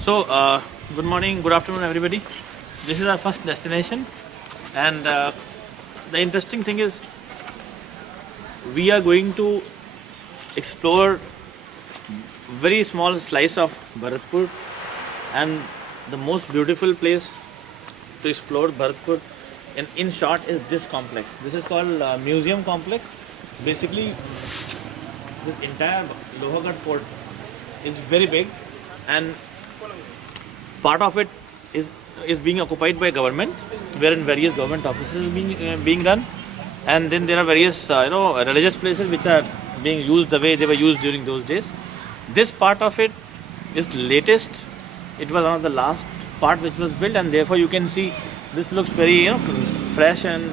So, good morning, good afternoon, everybody. This is our first destination, and the interesting thing is we are going to explore very small slice of Bharatpur, and the most beautiful place to explore Bharatpur in short is this complex. This is called museum complex. Basically, this entire Lohagarh fort is very big, and part of it is being occupied by government, wherein various government offices being run, and then there are various religious places which are being used the way they were used during those days. This part of it is latest. It was one of the last part which was built, and therefore you can see this looks very fresh and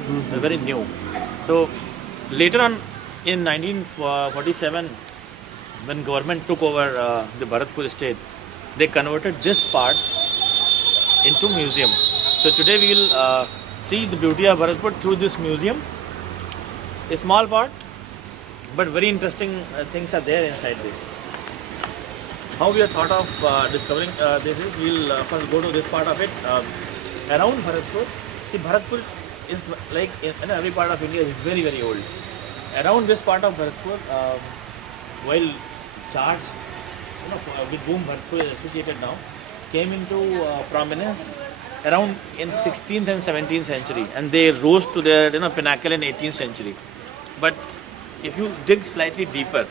very new. So later on in 1947, when government took over the Bharatpur estate, they converted this part into museum. So today we will see the beauty of Bharatpur through this museum. A small part, but very interesting things are there inside this. How we have thought of discovering this is, we will first go to this part of it. Around Bharatpur, see, Bharatpur is like in every part of India is very very old. Around this part of Bharatpur, while Jats, with whom Bharatpur is associated now, came into prominence around in 16th and 17th century, and they rose to their pinnacle in 18th century. But if you dig slightly deeper,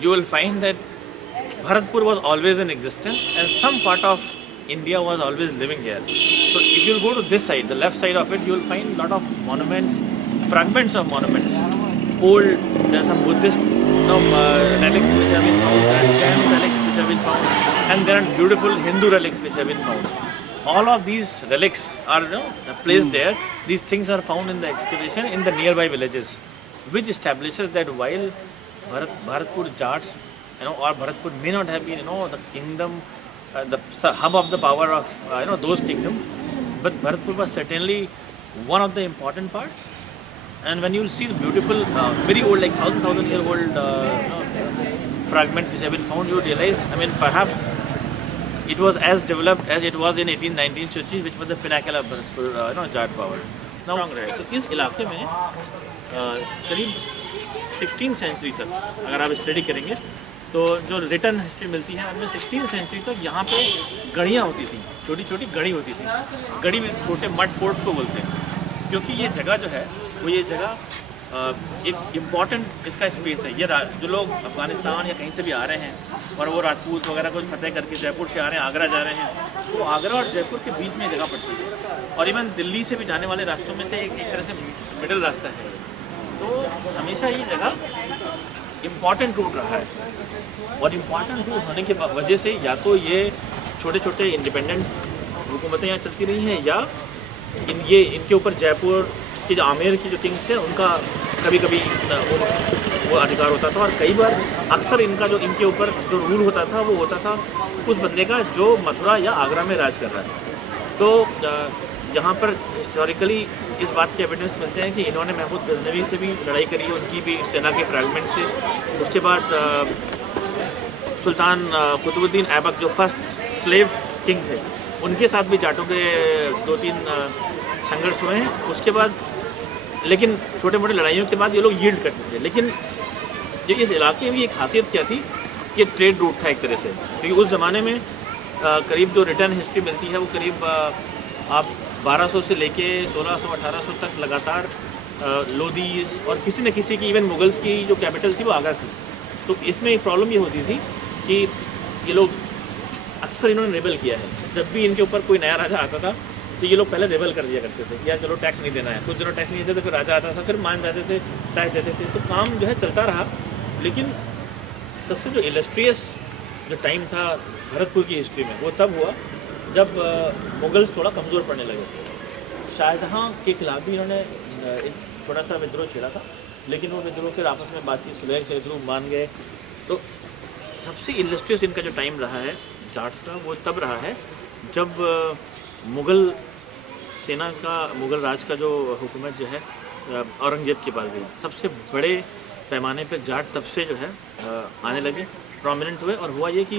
you will find that Bharatpur was always in existence, and some part of India was always living here. So if you go to this side, the left side of it, you will find a lot of monuments, fragments of monuments, old. There are some Buddhist relics which have been found, and Jain relics which have been found, and there are beautiful Hindu relics which have been found. All of these relics are placed there. These things are found in the excavation in the nearby villages, which establishes that while Bharatpur Jats, or Bharatpur may not have been, the kingdom, the hub of the power of, those kingdoms, but Bharatpur was certainly one of the important parts. And when you will see the beautiful, very old, like 1,000-year-old fragments which have been found, you realize, perhaps it was as developed as it was in 18th-19th century, which was the pinnacle of Bharatpur, Jat power. Now, तो इस इलाके में करीब 16th century तक अगर आप study करेंगे तो जो रिटर्न हिस्ट्री मिलती है उनमें 16th सेंचुरी तक यहाँ पे गढ़ियाँ होती थी, छोटी छोटी गढ़ी होती थी. गढ़ी में छोटे मड फोर्ट्स को बोलते हैं, क्योंकि ये जगह जो है वो ये जगह एक इम्पॉर्टेंट इसका स्पेस है. ये जो लोग अफगानिस्तान या कहीं से भी आ रहे हैं और वो राजपूत वगैरह को फतेह करके जयपुर से आ रहे हैं, आगरा जा रहे हैं, तो आगरा और जयपुर के बीच में जगह पड़ती है. और इवन दिल्ली से भी जाने वाले रास्तों में से एक तरह से मिडिल रास्ता है. तो हमेशा ये जगह इम्पॉर्टेंट रूट रहा है, और इम्पॉर्टेंट रूट होने के वजह से या तो ये छोटे छोटे इंडिपेंडेंट हुकूमतें यहाँ चलती रही हैं, या इनके ऊपर जयपुर कि जो आमेर की जो किंग्स थे उनका कभी कभी वो अधिकार होता था, और कई बार अक्सर इनका जो इनके ऊपर जो रूल होता था वो होता था उस बंदे का जो मथुरा या आगरा में राज कर रहा है. तो यहाँ पर हिस्टोरिकली इस बात के एविडेंस मिलते हैं कि इन्होंने महमूद गजनवी से भी लड़ाई करी है, उनकी भी सेना के फ्रैगमेंट से. उसके बाद सुल्तान कुतुबुद्दीन ऐबक जो फर्स्ट स्लेव किंग थे, उनके साथ भी जाटों के 2-3 संघर्ष हुए हैं. उसके बाद लेकिन छोटे मोटे लड़ाइयों के बाद ये लोग यील्ड करते थे. लेकिन ये इस इलाके में एक खासियत क्या थी कि ट्रेड रूट था एक तरह से, क्योंकि उस ज़माने में करीब जो रिटर्न हिस्ट्री मिलती है वो करीब आप 1200 से लेके 1600-1800 तक लगातार लोदीज और किसी न किसी की, इवन मुगल्स की जो कैपिटल थी वो आगरा थी. तो इसमें एक प्रॉब्लम ये होती थी कि ये लोग अक्सर इन्होंने रेबल किया है. जब भी इनके ऊपर कोई नया राजा आता था तो ये लोग पहले रेबल कर दिया करते थे कि यार चलो टैक्स नहीं देना है. कुछ दिनों टैक्स नहीं देते, फिर राजा आता था, फिर मान जाते थे, टैक्स देते थे. तो काम जो है चलता रहा. लेकिन सबसे जो इलस्ट्रियस जो टाइम था भरतपुर की हिस्ट्री में वो तब हुआ जब मुगल्स थोड़ा कमज़ोर पड़ने लगे. शाहजहाँ के खिलाफ भी इन्होंने एक छोटा सा विद्रोह छेड़ा था, लेकिन वो विद्रोह फिर आपस में बातचीत सुलह से विद्रोह मान गए. तो सबसे इलस्ट्रियस इनका जो टाइम रहा है जाट्स का वो तब रहा है जब मुग़ल सेना का, मुग़ल राज का जो हुकूमत जो है औरंगज़ेब के पास गई. सबसे बड़े पैमाने पर जाट तब से जो है आने लगे, प्रोमिनेंट हुए. और हुआ ये कि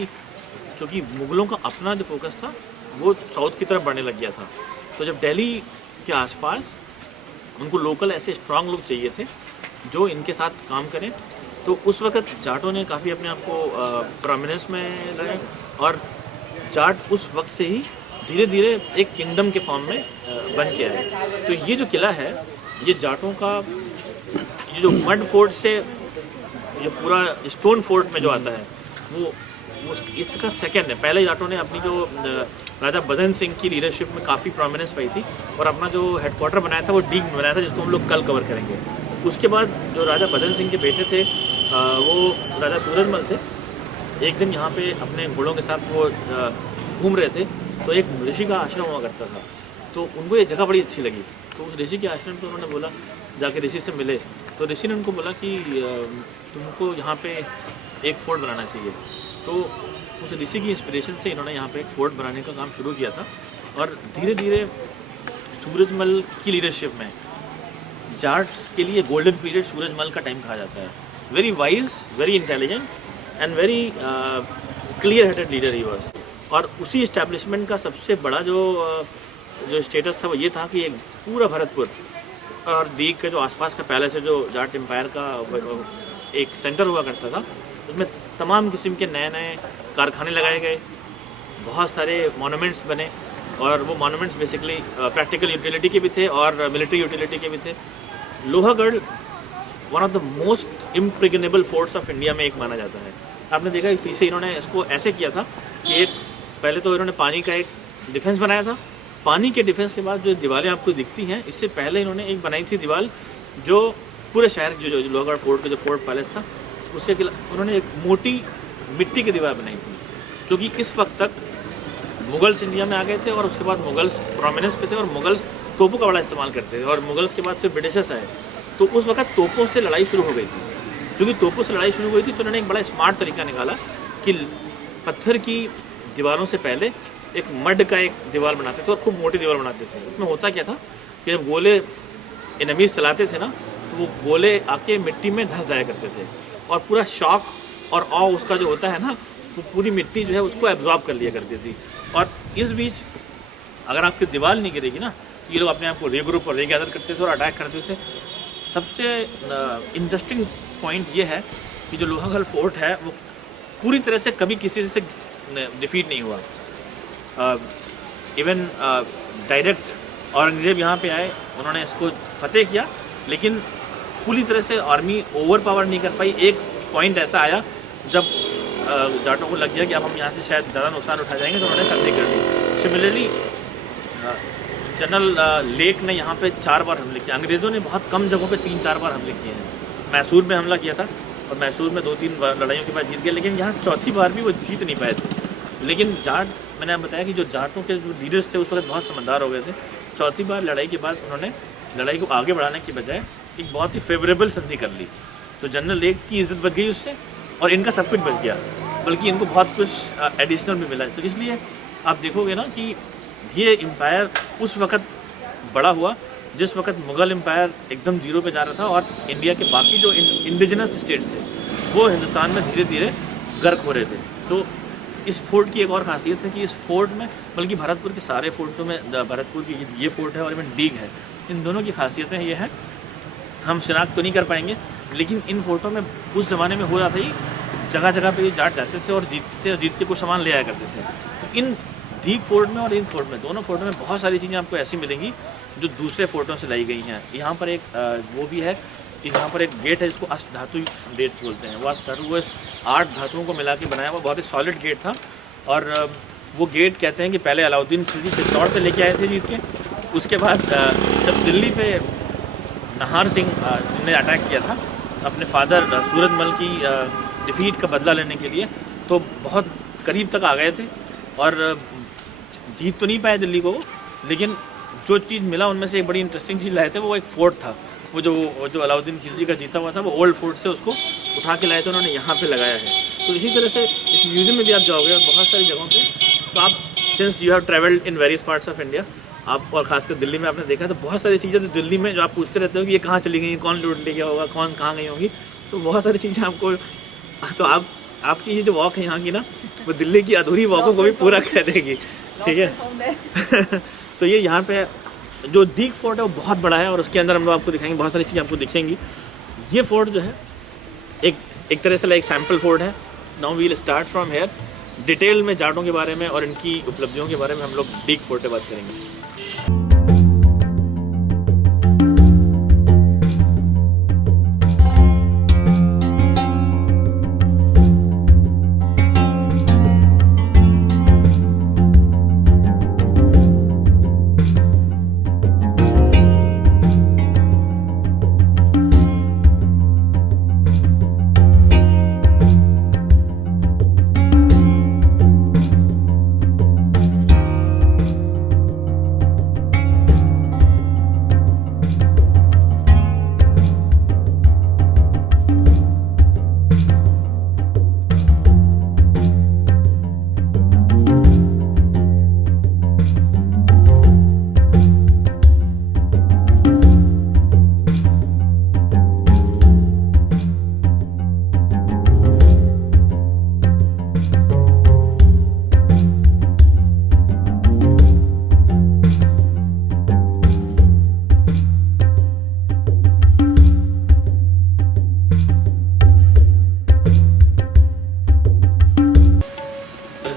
क्योंकि मुग़लों का अपना जो फोकस था वो साउथ की तरफ बढ़ने लग गया था। तो जब दिल्ली के आसपास उनको लोकल ऐसे स्ट्रांग लोग चाहिए थे जो इनके साथ काम करें, तो उस वक़्त जाटों ने काफ़ी अपने आप को प्रोमिनेंस में लाए और जाट उस वक्त से ही धीरे धीरे एक किंगडम के फॉर्म में बन के आए। तो ये जो किला है ये जाटों का, ये जो मड फोर्ट से ये पूरा स्टोन फोर्ट में जो आता है वो इसका सेकंड है। पहले जाटों ने अपनी जो राजा बदन सिंह की लीडरशिप में काफ़ी प्रोमिनेंस पाई थी और अपना जो हेडक्वार्टर बनाया था वो डीग में बनाया था, जिसको हम लोग कल कवर करेंगे। उसके बाद जो राजा बदन सिंह के बेटे थे वो राजा सूरजमल थे। एक दिन यहाँ पे अपने घोड़ों के साथ वो घूम रहे थे, तो एक ऋषि का आश्रम हुआ करता था, तो उनको ये जगह बड़ी अच्छी लगी। तो उस ऋषि के आश्रम पे उन्होंने बोला, जाके ऋषि से मिले, तो ऋषि ने उनको बोला कि तुमको यहाँ पे एक फोर्ट बनाना चाहिए। तो उस ऋषि की इंस्पिरेशन से इन्होंने यहाँ पे एक फोर्ट बनाने का काम शुरू किया था और धीरे धीरे सूरजमल की लीडरशिप में जाट के लिए गोल्डन पीरियड सूरजमल का टाइम कहा जाता है। Very wise, very intelligent and very clear headed leader he was. और उसी इस्टेब्लिशमेंट का सबसे बड़ा जो स्टेटस था वो ये था कि एक पूरा भरतपुर और दीग के जो आसपास का पैलेस है, जो जाट एम्पायर का एक सेंटर हुआ करता था, उसमें तमाम किस्म के नए नए कारखाने लगाए गए, बहुत सारे मॉन्यूमेंट्स बने और वो मॉन्यूमेंट्स बेसिकली प्रैक्टिकल यूटिलिटी के भी थे और मिलिट्री यूटिलिटी के भी थे। Lohagarh one of the most impregnable forts of India में एक माना जाता है। आपने देखा कि पीछे इन्होंने इसको ऐसे किया था कि एक पहले तो इन्होंने पानी का एक डिफेंस बनाया था, पानी के डिफेंस के बाद जो दीवारें आपको दिखती हैं, इससे पहले इन्होंने एक बनाई थी दीवार जो पूरे शहर की जो लोहागढ़ फोर्ट का जो फोर्ट पैलेस था उसके उन्होंने एक मोटी मिट्टी की दीवार बनाई थी, क्योंकि इस वक्त तक मुगल्स इंडिया में आ गए थे और उसके बाद मुगल्स प्रोमिनेंस पे थे और मुगल्स तोपों का बड़ा इस्तेमाल करते थे और मुगल्स के बाद फिर ब्रिटिशर्स आए, तो उस वक्त तोपों से लड़ाई शुरू हो गई थी। क्योंकि तोपों से लड़ाई शुरू हो गई थी तो उन्होंने एक बड़ा स्मार्ट तरीका निकाला कि पत्थर की दीवारों से पहले एक मड का एक दीवार बनाते थे और खूब मोटी दीवार बनाते थे। उसमें होता क्या था कि जब गोले एनिमीज चलाते थे ना, तो वो गोले आके मिट्टी में धंस जाया करते थे और पूरा शॉक और ऑ उसका जो होता है ना, वो पूरी मिट्टी जो है उसको एब्जॉर्ब कर लिया करती थी। और इस बीच अगर आपकी दीवार नहीं गिरेगी ना, तो ये लोग अपने आप को रीग्रुप और रीगैदर करते थे और अटैक करते थे। सबसे इंटरेस्टिंग पॉइंट ये है कि जो लोहागढ़ फोर्ट है वो पूरी तरह से कभी किसी से डिफीट नहीं हुआ। इवन डायरेक्ट औरंगजेब यहाँ पे आए, उन्होंने इसको फतेह किया, लेकिन पूरी तरह से आर्मी ओवर पावर नहीं कर पाई। एक पॉइंट ऐसा आया जब जाटों को लग गया कि अब हम यहाँ से शायद ज़्यादा नुकसान उठा जाएंगे, तो उन्होंने संधि कर दी। सिमिलरली जनरल लेक ने यहाँ पे 4 बार हमले किए। अंग्रेज़ों ने बहुत कम जगहों पे 3-4 बार हमले किए हैं। मैसूर में हमला किया था और मैसूर में 2-3 लड़ाइयों के बाद जीत गए, लेकिन यहाँ चौथी बार भी वो जीत नहीं पाए थे। लेकिन जाट, मैंने बताया कि जो जाटों के जो लीडर्स थे उस वक्त बहुत समझदार हो गए थे। चौथी बार लड़ाई के बाद उन्होंने लड़ाई को आगे बढ़ाने की बजाय एक बहुत ही फेवरेबल संधि कर ली, तो जनरल लेक की इज्जत बच गई उससे और इनका सब कुछ बच गया, बल्कि इनको बहुत कुछ एडिशनल भी मिला। तो इसलिए आप देखोगे ना कि ये एम्पायर उस वक़्त बड़ा हुआ जिस वक़्त मुग़ल एम्पायर एकदम जीरो पे जा रहा था और इंडिया के बाकी जो इंडिजिनस स्टेट्स थे वो हिंदुस्तान में धीरे धीरे गर्क हो रहे थे। तो इस फोर्ट की एक और खासियत है कि इस फोर्ट में, बल्कि भरतपुर के सारे फोर्टों में, भरतपुर की ये फोर्ट है और इवन डीग है, इन दोनों की खासियतें ये हैं, हम शिनाख्त तो नहीं कर पाएंगे, लेकिन इन फोर्टों में उस ज़माने में हो रहा था कि जगह जगह पे ये जाट जाते थे और जीतते थे और जीत के कुछ सामान ले आया करते थे। तो इन डीग फोर्ट में और इन फोर्ट में, दोनों फोर्टों में बहुत सारी चीज़ें आपको ऐसी मिलेंगी जो दूसरे फोर्टों से लाई गई हैं। यहाँ पर एक वो भी है कि यहाँ पर एक गेट है जिसको अष्ट धातु गेट बोलते हैं। वो अष्ट धातु, वो 8 धातुओं को मिला के बनाया हुआ बहुत ही सॉलिड गेट था। और वो गेट कहते हैं कि पहले अलाउद्दीन खिलजी चित्तौड़ से लेके आए थे जीत के। उसके बाद जब दिल्ली पे नाहर सिंह ने अटैक किया था अपने फादर सूरजमल की डिफीट का बदला लेने के लिए, तो बहुत करीब तक आ गए थे और जीत तो नहीं पाए दिल्ली को, लेकिन जो चीज़ मिला उनमें से एक बड़ी इंटरेस्टिंग चीज़ लाए थे, वो एक फोर्ट था। वो जो अलाउद्दीन खिलजी का जीता हुआ था, वो ओल्ड फोर्ट से उसको उठा के लाए थे, उन्होंने यहाँ पे लगाया है। तो इसी तरह से इस म्यूज़ियम में भी आप जाओगे और बहुत सारी जगहों पे, तो आप since you have travelled in various parts of India, आप और खासकर दिल्ली में आपने देखा, तो बहुत सारी चीज़ें तो दिल्ली में जो आप पूछते रहते हो कि ये कहाँ चली गई, कौन लूट ले गया होगा, कौन कहाँ गई होगी, तो बहुत सारी चीज़ें आपको, तो आप आपकी ये जो वॉक है यहाँ की ना, वो दिल्ली की अधूरी वॉकों को भी पूरा करेगी, ठीक है। सो ये यहाँ पे जो डीक फोर्ट है वो बहुत बड़ा है और उसके अंदर हम लोग आपको दिखाएंगे, बहुत सारी चीज़ें आपको दिखेंगी। ये फोर्ट जो है एक तरह से एक सैम्पल फोर्ट है। Now we will start from here. Detail में जाटों के बारे में और इनकी उपलब्धियों के बारे में हम लोग डीक फोर्ट पे बात करेंगे।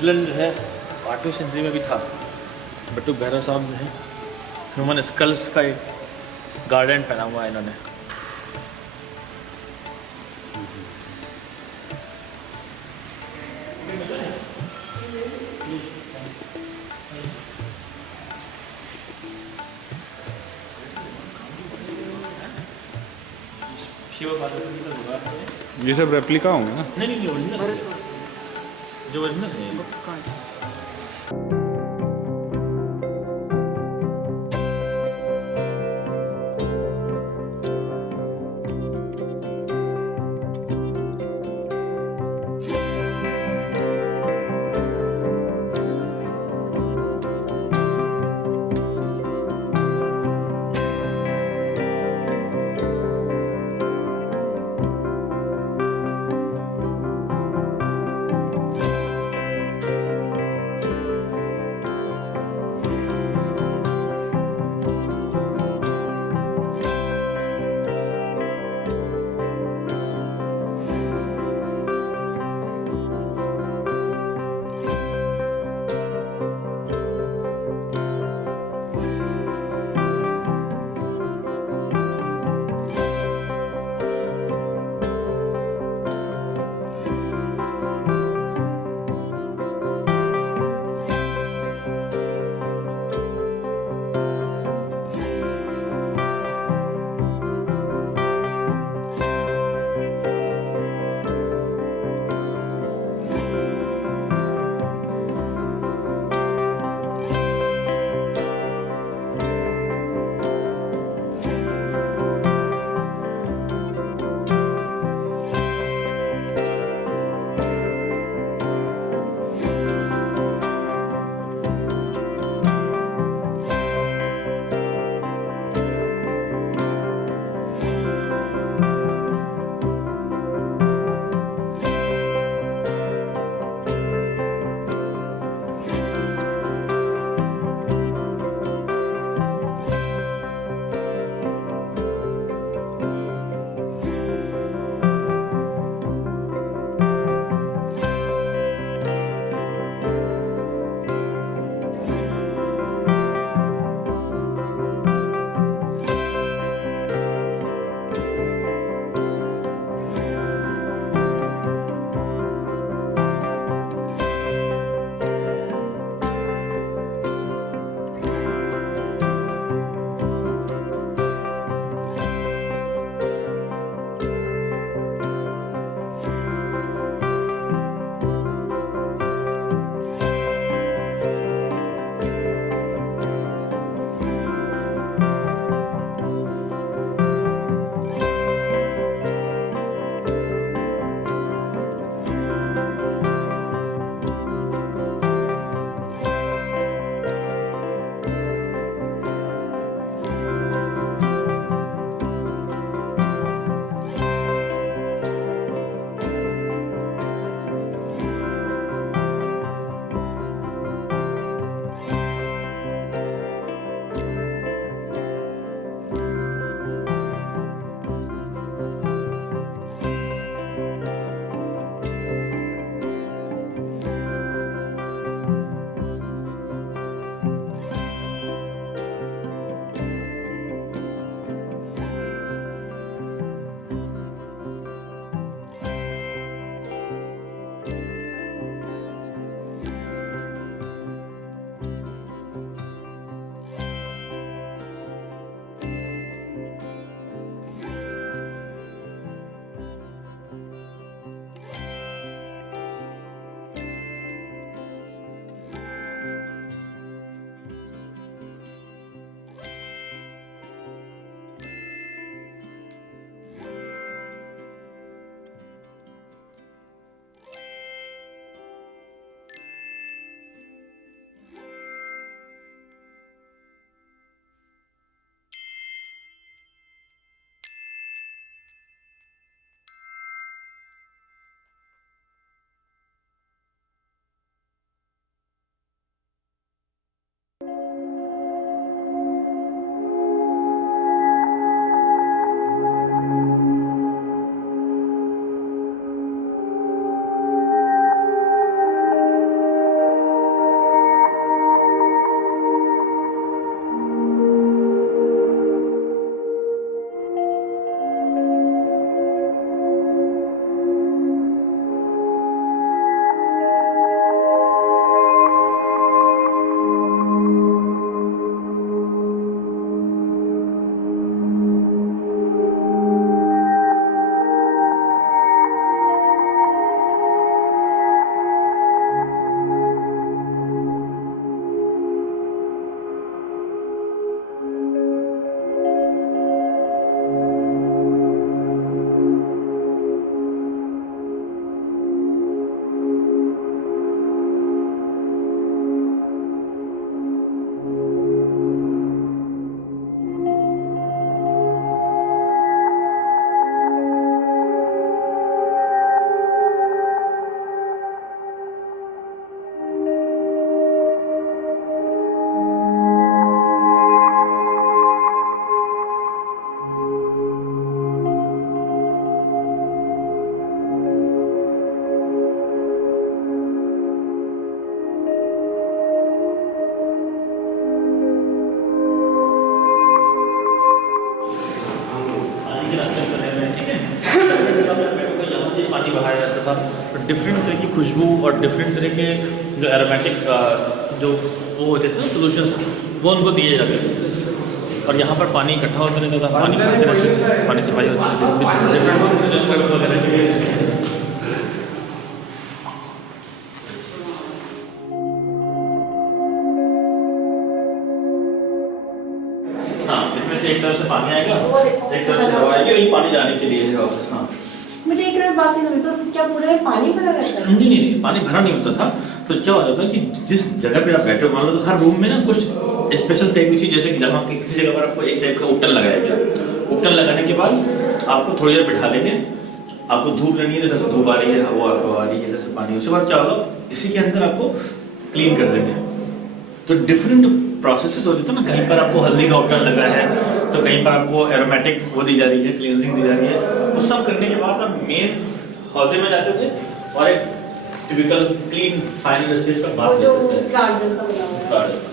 न्यूजीलैंड जो है 8वीं सेंचुरी में भी था। बट्टू भैरव साहब जो है ह्यूमन स्कल्स का एक गार्डन पहना हुआ है इन्होंने। ये सब रेप्लिका होंगे ना? नहीं ओरिजिनल, जो ओरिजिनल है। बहाया जाता था, तो डिफरेंट तरह की खुशबू और डिफरेंट तरह के जो एरोमेटिक जो वो होते थे सोल्यूशंस वो उनको दिए जाते थे। और यहाँ पर पानी इकट्ठा होता रहता था, पानी भरते रहते थे, पानी सफाई होती थी डिफरेंट स्क्रब वगैरह के लिए। हाँ, इसमें से एक तरफ से पानी आएगा, एक तरफ से हवा आएगी, और ये पानी जाने के लिए है वापस। हाँ, मुझे एक बात नहीं समझ, तो क्या पूरे में पानी भरा रहता है? नहीं, पानी भरा नहीं होता था। तो क्या होता था कि जिस जगह पे आप बैठे हो, मान लो तो हर रूम में ना कुछ स्पेशल टाइप की चीज, जैसे कि जहाँ किसी जगह पर आपको एक टाइप का उपटन लगाया गया, उपटन लगाने के बाद आपको थोड़ी देर बिठा लेंगे, आपको धूप लेनी है, इधर से धूप आ रही है, हवा आ रही है, इधर से पानी, उसके बाद क्या होगा, इसी के अंदर आपको क्लीन कर देंगे। तो डिफरेंट प्रोसेसेस होते थे ना, कहीं पर आपको हल्दी का उपटन लगा है, तो कहीं पर आपको एरोमेटिक वो दी जा रही है, क्लींजिंग दी जा रही है। वो सब करने के बाद आप मेन हौदे में जाते थे और एक टिपिकल क्लीन फाइनल स्टेज का बात करते थे, गार्ड जैसा बना हुआ है।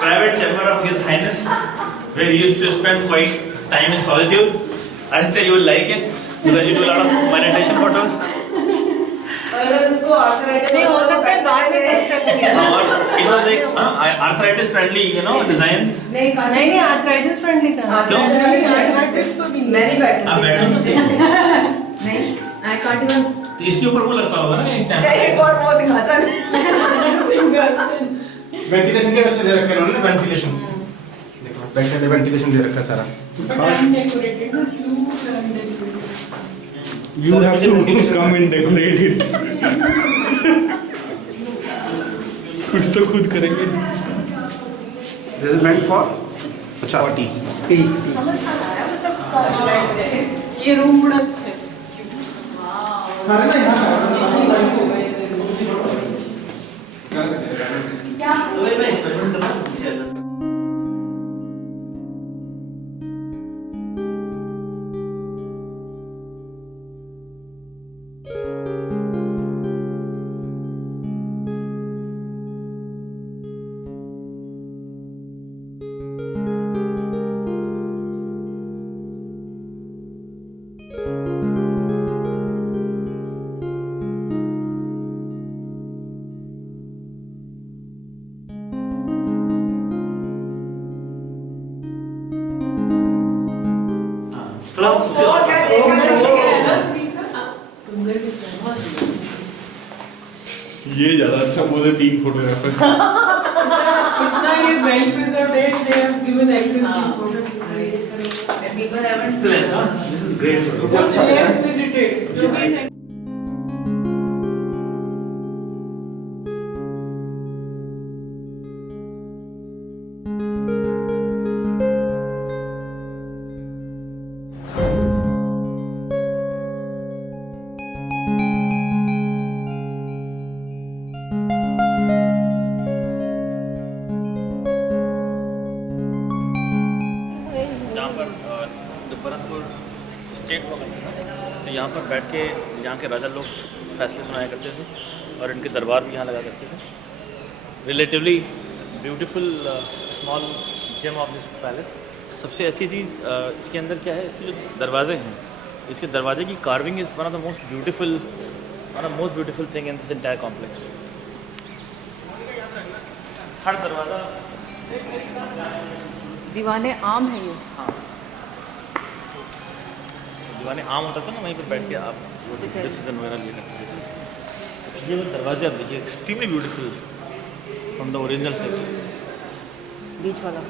Private chamber of His Highness, where he used to spend quite time in solitude. I think you will like it because you do a lot of meditation photos. नहीं हो सकता है बाद में कंस्ट्रक्ट किया। और it was like arthritis friendly, you know, design. नहीं arthritis friendly था। क्यों? आर्थराइटिस तो भी मैं नहीं बैठ सकती। आप बैठ नहीं सकते। नहीं, I can't even। तो इसके ऊपर वो लगता होगा ना एक चैनल। एक और वो सिंहासन। वेंटिलेशन के अच्छे दे रखे हैं उन्होंने, वेंटिलेशन देखो बैक साइड वेंटिलेशन दे रखा सारा। You have to come and decorate it. कुछ तो खुद करेंगे। This is meant for अच्छा टी। ये रूम बड़ा अच्छा है। सारे ना यहाँ क्या? तो मैं एक्सपेरिमेंट करना चाहिए। ये ज्यादा अच्छा बोले 3 फोटोग्राफर। इतना ये well preserved है, they have given access to photo and people haven't Excellent, huh? This is great photo. so less visited. जो भी भरतपुर स्टेट हुआ करता था, तो यहाँ पर बैठ के यहाँ के राजा लोग फैसले सुनाया करते थे और इनके दरबार भी यहाँ लगा करते थे। Relatively beautiful small gem of this palace. सबसे अच्छी चीज़ इसके अंदर क्या है, इसके जो दरवाजे हैं, इसके दरवाजे की carving is one of the most beautiful thing in this entire complex. हर दरवाज़ा दीवाने आम है ये। दीवाने आम होता था ना, वहीं पर बैठ के आप डिसीजन वगैरह ले सकते थे। ये वो दरवाजे आप देखिए, extremely beautiful from the original set. बीच वाला।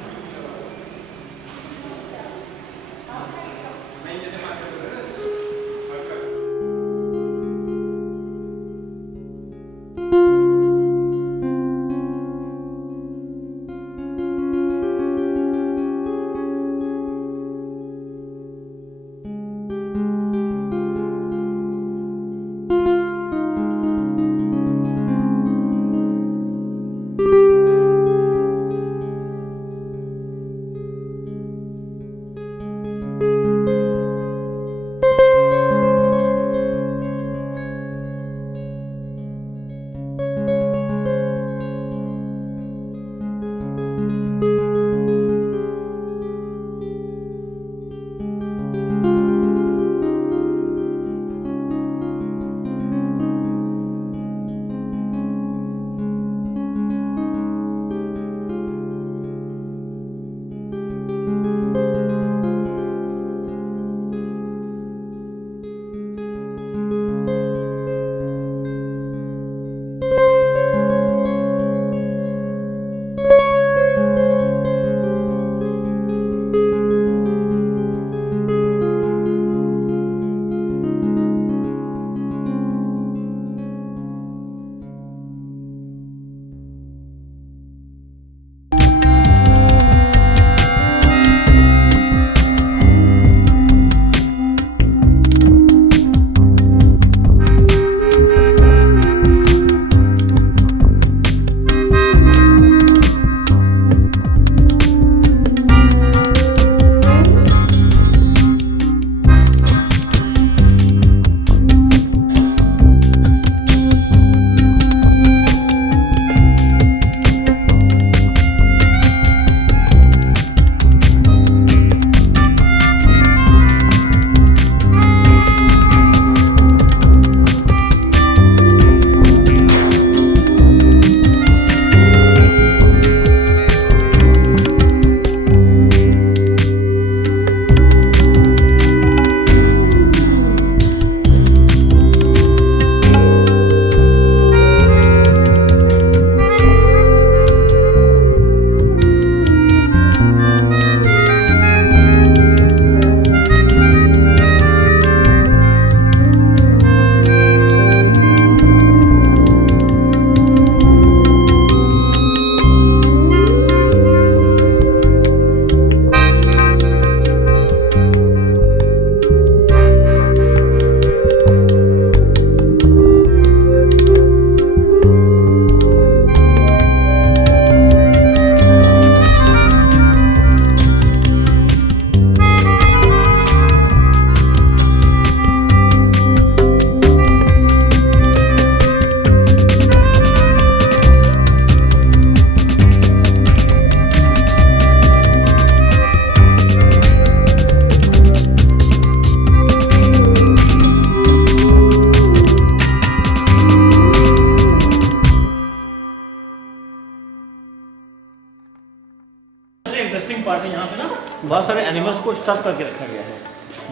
इंटरेस्टिंग पार्ट है यहाँ पे ना, बहुत सारे एनिमल्स को स्टफ करके रखा गया है।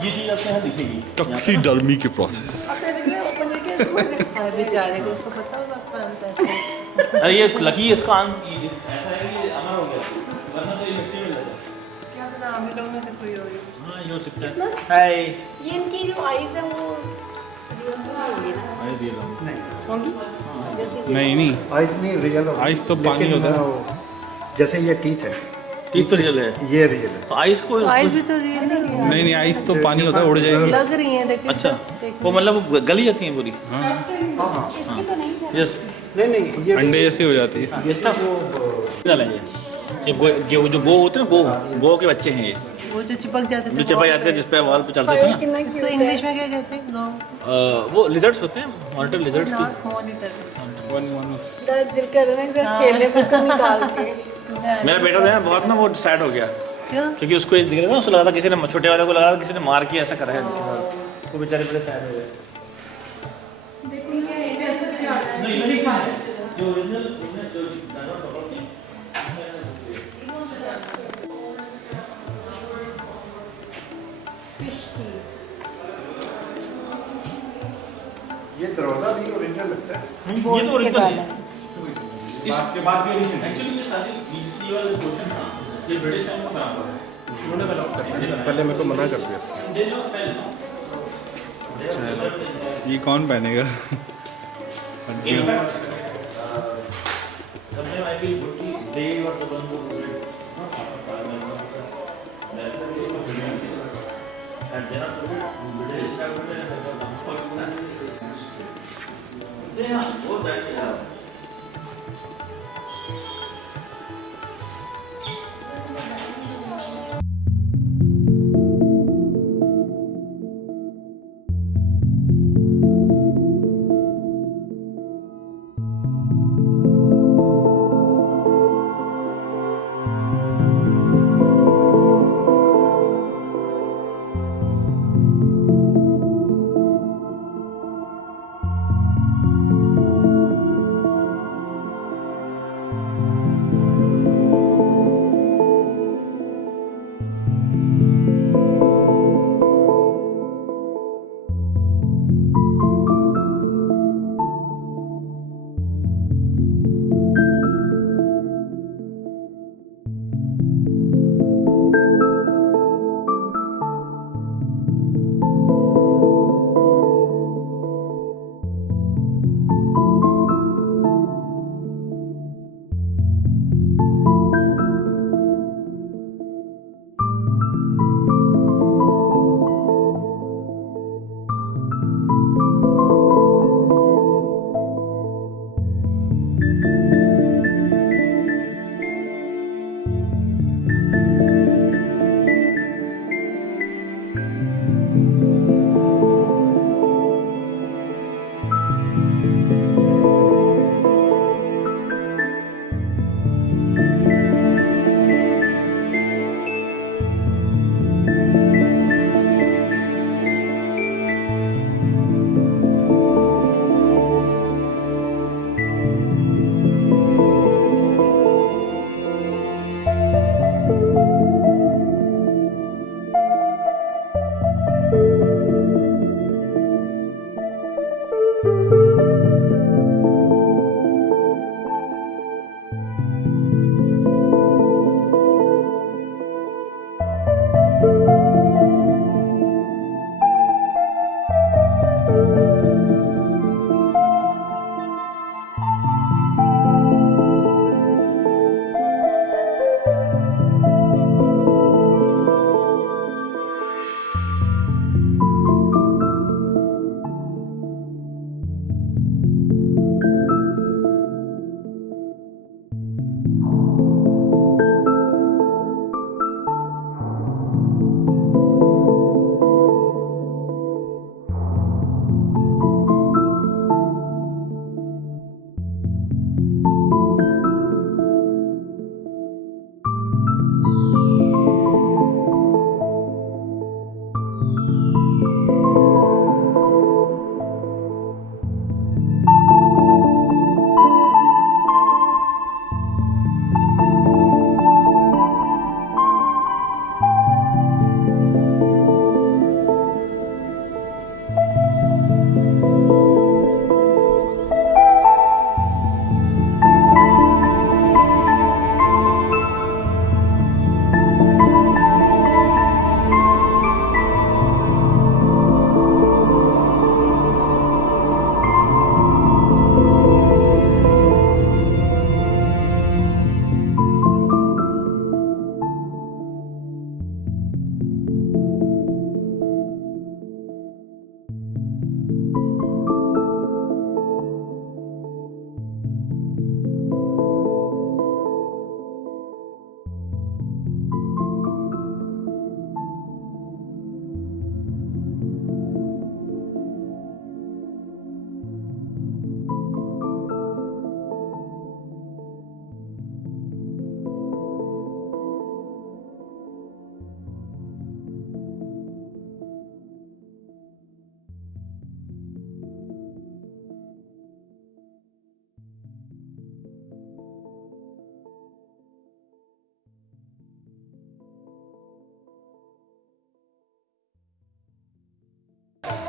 ये चीज़ आपको यहाँ दिखेगी। टॉक्सीडर्मी के प्रोसेस। बेचारे को उसको पता होगा उसका अंतर। अरे ये लकी इसका अंत ऐसा है कि अमर हो गया, वरना तो ये मिट्टी में लगा। क्या पता हम ही लोग में से कोई हो। हाँ ये हो सकता है। हाय। ये इनकी जो आईज है वो रियल तो नहीं होगी ना? अरे दिए लो। होंगी? जैसे ये नहीं आइस नहीं रियल होगा। आइस तो पानी लेकिन, होता है। जैसे ये टीथ है, टीथ तो रियल है। ये रियल है। तो आइस को आइस भी तो रियल है। नहीं आइस तो पानी होता है, उड़ जाएगी। लग रही है देखिए। अच्छा वो मतलब वो गली जाती है पूरी। हाँ हाँ इसकी तो नहीं है। यस नहीं ये अंडे जैसी हो जाती है। ये स्टफ वो जो गो होते हैं ना, गो के बच्चे हैं ये, वो जो चिपक जाते थे। जो चिपक जाते हैं जिस पे वॉल पे चढ़ते थे ना। इसको इंग्लिश में क्या कहते हैं? गाँव वो लिजर्ड्स होते हैं, मॉनिटर लिजर्ड्स की। मॉनिटर। दर्द दिल कर रहा है ना खेलने पर उसको निकाल के। मेरा बेटा था बहुत ना, वो सैड हो गया क्यों? क्योंकि उसको दिख रहा था, उसको लगा था किसी ने, छोटे वाले को लगा था किसी ने मार के ऐसा करा है। वो बेचारे बड़े सैड हो गए। ये दरवाजा भी ओरिजिनल लगता है। ये तो ओरिजिनल है। बात भी ओरिजिनल है। एक्चुअली ये सारी बीसी वाले पोर्शन ना ये ब्रिटिश टाइम का बना हुआ है। उन्होंने पहले मेरे को मना कर दिया। They never fell. ये कौन पहनेगा? In fact, sometimes I feel good कि they were the one who did it. Not our father. And they are the British government and the comfort. They are both that they are.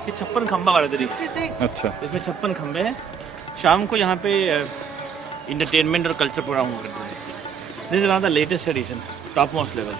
ये 56 खंबा वाला दरी, अच्छा इसमें 56 खंबे हैं। शाम को यहाँ पे इंटरटेनमेंट और कल्चर प्रोग्राम करते हैं। This is one of the latest edition, top most level.